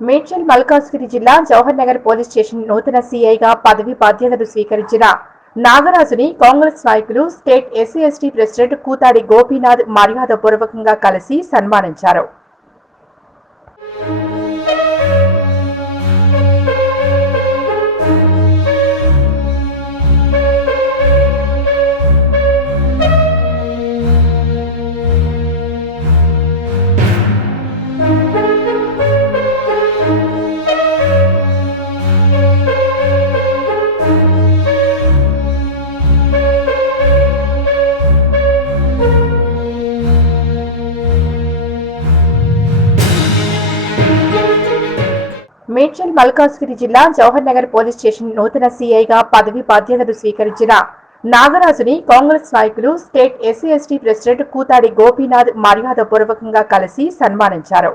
మేడ్చల్ మల్కాజ్గిరి జిల్లా Jawahar Nagar police station నూతన సీఐగా పదవి బాధ్యతలు స్వీకరించిన నాగరాజుని కాంగ్రెస్ నాయకులు state SC ST president Koothadi Gopinath మర్యాదపూర్వకంగా కలిసి సన్మానించారు. మేడ్చల్ మల్కాజ్గిరి జిల్లా జవహర్ నగర్ పోలీస్ స్టేషన్ నూతన సీఐగా పదవి బాధ్యతలు స్వీకరించిన నాగరాజుని కాంగ్రెస్ నాయకులు state SC ST president Koothadi Gopinath మర్యాదపూర్వకంగా కలిసి సన్మానించారు.